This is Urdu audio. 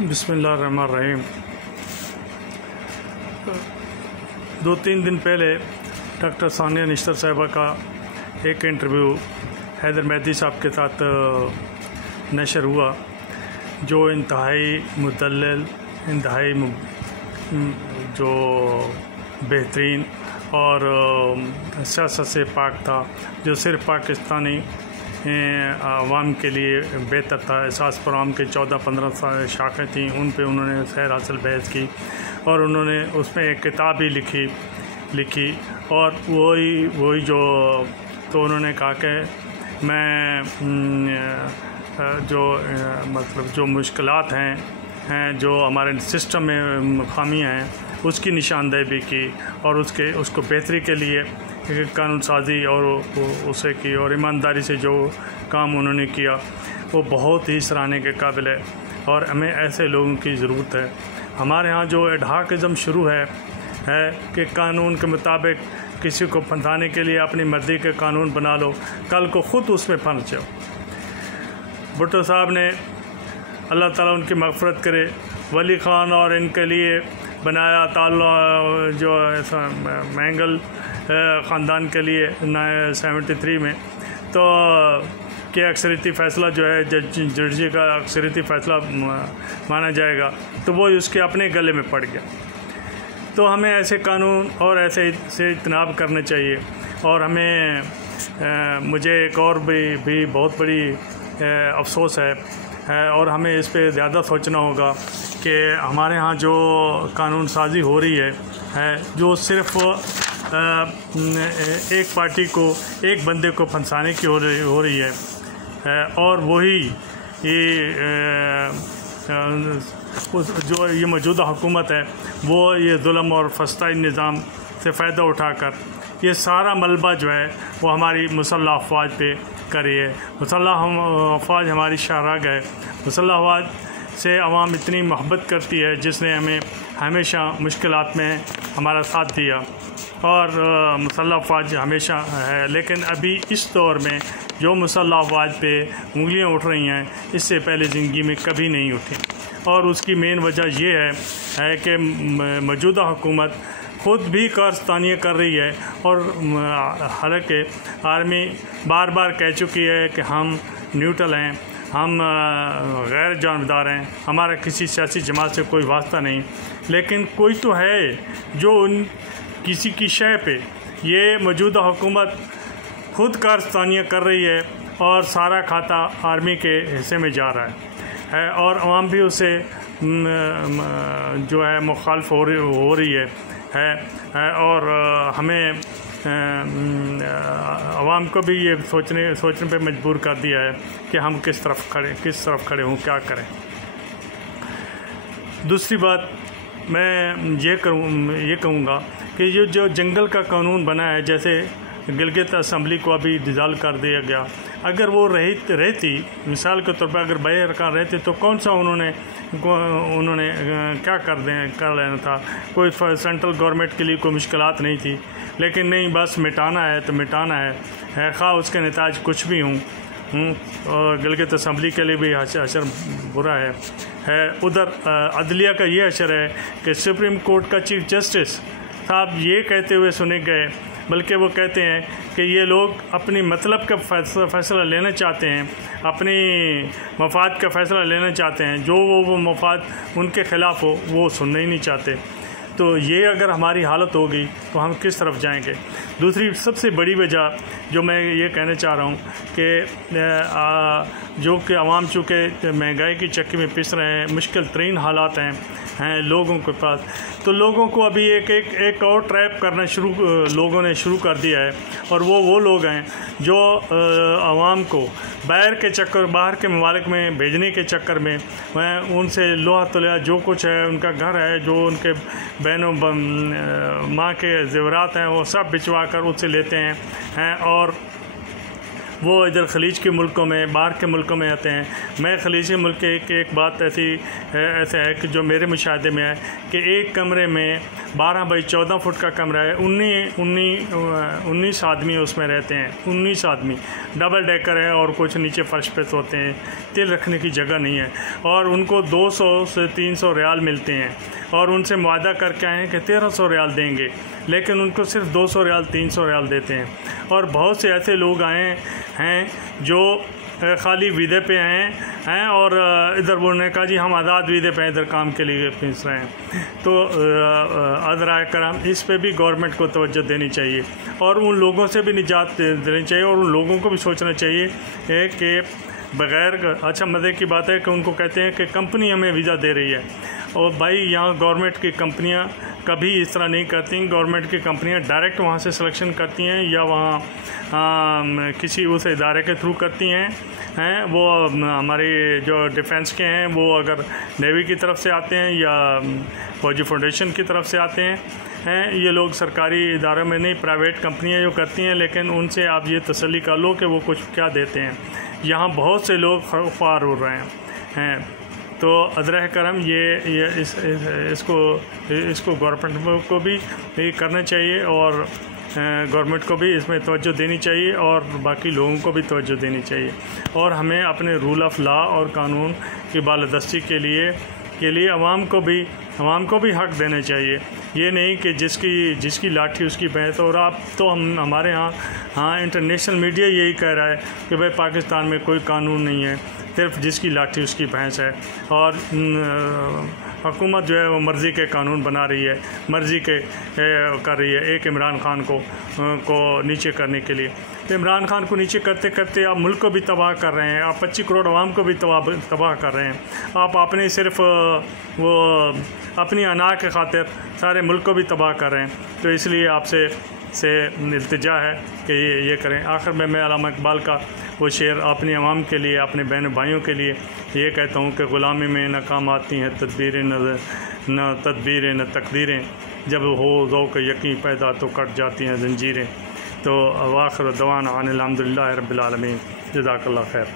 بسم اللہ الرحمن الرحیم۔ 2-3 دن پہلے ڈاکٹر ثانیہ نشتر صاحبہ کا ایک انٹرویو حیدر مہدی صاحب کے ساتھ نشر ہوا، جو انتہائی مدلل، انتہائی جو بہترین اور سیاست سے پاک تھا، جو صرف پاکستانی عوام کے لیے بہتر تھا۔ احساس پروگرام کے 14-15 شاخیں تھیں، ان پہ انہوں نے خیر حاصل بحث کی اور انہوں نے اس میں ایک کتاب بھی لکھی اور وہی جو تو انہوں نے کہا کہ میں جو مشکلات ہیں جو ہمارے سسٹم میں خامیاں ہیں اس کی نشاندہی بھی کی اور اس کو بہتری کے لیے قانون سازی اور اسے کی اور ایمانداری سے جو کام انہوں نے کیا وہ بہت ہی سراہنے کے قابل ہے اور ہمیں ایسے لوگوں کی ضرورت ہے۔ ہمارے ہاں جو ایڈہاکزم شروع ہے کہ قانون کے مطابق کسی کو پھنسانے کے لیے اپنی مرضی کے قانون بنا لو، کل کو خود اس میں پھنس جاؤ۔ بھٹو صاحب نے اللہ تعالیٰ ان کی مغفرت کرے، ولی خان اور ان کے لیے بنایا تعلق جو مینگل خاندان کے لیے 73 میں، تو کہ اکثریتی فیصلہ جو ہے ججی کا اکثریتی فیصلہ مانا جائے گا، تو وہ اس کے اپنے گلے میں پڑ گیا۔ تو ہمیں ایسے قانون اور ایسے سے اجتناب کرنا چاہیے اور ہمیں مجھے ایک اور بھی بہت بڑی افسوس ہے اور ہمیں اس پہ زیادہ سوچنا ہوگا کہ ہمارے ہاں جو قانون سازی ہو رہی ہے جو صرف ایک پارٹی کو، ایک بندے کو پھنسانے کی ہو رہی ہے اور وہی جو یہ موجودہ حکومت ہے وہ یہ ظلم اور فسطائی نظام سے فائدہ اٹھا کر یہ سارا ملبہ جو ہے وہ ہماری مسلح افواج پہ کر رہی ہے۔ مسلح افواج ہماری شاہراہ ہے، مسلح افواج سے عوام اتنی محبت کرتی ہے جس نے ہمیں ہمیشہ مشکلات میں ہمارا ساتھ دیا اور مسلح افواج ہمیشہ ہے، لیکن ابھی اس دور میں جو مسلح افواج پہ انگلیاں اٹھ رہی ہیں اس سے پہلے زندگی میں کبھی نہیں اٹھی اور اس کی مین وجہ یہ ہے کہ موجودہ حکومت خود بھی کارستانیہ کر رہی ہے اور حالانکہ آرمی بار بار کہہ چکی ہے کہ ہم نیوٹرل ہیں، ہم غیر جانبدار ہیں، ہمارا کسی سیاسی جماعت سے کوئی واسطہ نہیں، لیکن کوئی تو ہے جو کسی کی شے پہ یہ موجودہ حکومت خود کارستانیہ کر رہی ہے اور سارا کھاتا آرمی کے حصے میں جا رہا ہے اور عوام بھی اسے جو ہے مخالف ہو رہی ہے اور ہمیں عوام کو بھی یہ سوچنے پہ مجبور کر دیا ہے کہ ہم کس طرف کھڑے ہوں، کیا کریں۔ دوسری بات میں یہ کہوں گا کہ یہ جو جنگل کا قانون بنا ہے، جیسے گلگت اسمبلی کو ابھی ڈیزالو کر دیا گیا، اگر وہ رہتی مثال کے طور پر اگر بے ارکان رہتے تو کون سا انہوں نے کیا کر لینا تھا، کوئی سینٹرل گورنمنٹ کے لیے کوئی مشکلات نہیں تھی، لیکن نہیں، بس مٹانا ہے تو مٹانا ہے خواہ اس کے نتائج کچھ بھی ہوں اور گلگت اسمبلی کے لیے بھی اشر برا ہے۔ ادھر عدلیہ کا یہ اشر ہے کہ سپریم کورٹ کا چیف جسٹس صاحب یہ کہتے ہوئے سنے گئے، بلکہ وہ کہتے ہیں کہ یہ لوگ اپنی مطلب کا فیصلہ لینا چاہتے ہیں، اپنی مفاد کا فیصلہ لینا چاہتے ہیں، جو وہ مفاد ان کے خلاف ہو وہ سننا ہی نہیں چاہتے۔ تو یہ اگر ہماری حالت ہوگی تو ہم کس طرف جائیں گے؟ دوسری سب سے بڑی وجہ جو میں یہ کہنا چاہ رہا ہوں کہ جو کہ عوام چونکہ مہنگائی کی چکی میں پس رہے ہیں، مشکل ترین حالات ہیں لوگوں کے پاس، تو لوگوں کو ابھی ایک اور ٹریپ کرنا لوگوں نے شروع کر دیا ہے اور وہ لوگ ہیں جو عوام کو باہر کے ممالک میں بھیجنے کے چکر میں ان سے لوہا تلیا جو کچھ ہے، ان کا گھر ہے، جو ان کے بہنوں ماں کے زیورات ہیں، وہ سب بچوا کر اس سے لیتے ہیں اور وہ ادھر خلیج کے ملکوں میں باہر کے ملکوں میں آتے ہیں۔ میں خلیج کے ملک کے ایک بات ایسا ہے کہ جو میرے مشاہدے میں ہے کہ ایک کمرے میں 12 بائی 14 فٹ کا کمرہ ہے، 19 آدمی اس میں رہتے ہیں، 19 آدمی، ڈبل ڈیکر ہے اور کچھ نیچے فرش پہ سوتے ہیں، تل رکھنے کی جگہ نہیں ہے، اور ان کو 200 سے 300 ریال ملتے ہیں، اور ان سے معاہدہ کر کے آئے ہیں کہ 1300 ریال دیں گے، لیکن ان کو صرف 200 ریال 300 ریال دیتے ہیں۔ اور بہت سے ایسے لوگ آئے ہیں جو خالی ویدے پہ ہیں اور ادھر انہوں نے کہا جی ہم آزاد ویدے پہ ادھر کام کے لیے پھنس رہے ہیں۔ تو عذرائے کرام اس پہ بھی گورنمنٹ کو توجہ دینی چاہیے، اور ان لوگوں سے بھی نجات دینی چاہیے، اور ان لوگوں کو بھی سوچنا چاہیے کہ بغیر اچھا مزے کی بات ہے کہ ان کو کہتے ہیں کہ کمپنی ہمیں ویزا دے رہی ہے، اور بھائی یہاں گورنمنٹ کی کمپنیاں کبھی اس طرح نہیں کرتی۔ گورنمنٹ کی کمپنیاں ڈائریکٹ وہاں سے سلیکشن کرتی ہیں یا وہاں کسی اس ادارے کے تھرو کرتی ہیں۔ وہ ہمارے جو ڈیفنس کے ہیں وہ اگر نیوی کی طرف سے آتے ہیں یا فوجی فاؤنڈیشن کی طرف سے آتے ہیں، یہ لوگ سرکاری اداروں میں نہیں، پرائیویٹ کمپنیاں جو کرتی ہیں، لیکن ان سے آپ یہ تسلی کر لو کہ وہ کچھ کیا دیتے ہیں۔ یہاں بہت سے لوگ خوار ہو رہے ہیں۔ تو عذرہ کرم یہ اس کو گورنمنٹ کو بھی کرنا چاہیے، اور گورنمنٹ کو بھی اس میں توجہ دینی چاہیے، اور باقی لوگوں کو بھی توجہ دینی چاہیے، اور ہمیں اپنے رول آف لا اور قانون کی بالادستی کے لیے عوام کو بھی حق دینا چاہیے۔ یہ نہیں کہ جس کی لاٹھی اس کی بھینس۔ اور آپ تو ہمارے ہاں انٹرنیشنل میڈیا یہی کہہ رہا ہے کہ بھائی پاکستان میں کوئی قانون نہیں ہے، صرف جس کی لاٹھی اس کی بھینس ہے، اور حکومت جو ہے وہ مرضی کے قانون بنا رہی ہے، مرضی کے کر رہی ہے ایک عمران خان کو نیچے کرنے کے لیے۔ تو عمران خان کو نیچے کرتے کرتے آپ ملک کو بھی تباہ کر رہے ہیں، آپ 25 کروڑ عوام کو بھی تباہ کر رہے ہیں، آپ اپنے صرف وہ اپنی انا کے خاطر سارے ملک کو بھی تباہ کر رہے ہیں۔ تو اس لیے آپ سے التجا ہے کہ یہ کریں۔ آخر میں علامہ اقبال کا وہ شعر اپنی عوام کے لیے، اپنے بہن بھائیوں کے لیے یہ کہتا ہوں کہ غلامی میں نہ کام آتی ہیں تدبیریں، نہ تقدیریں، جب ہو ذوق یقین پیدا تو کٹ جاتی ہیں زنجیریں۔ تو آخر دعوانا ان الحمدللہ رب العالمین۔ جزاک اللہ خیر۔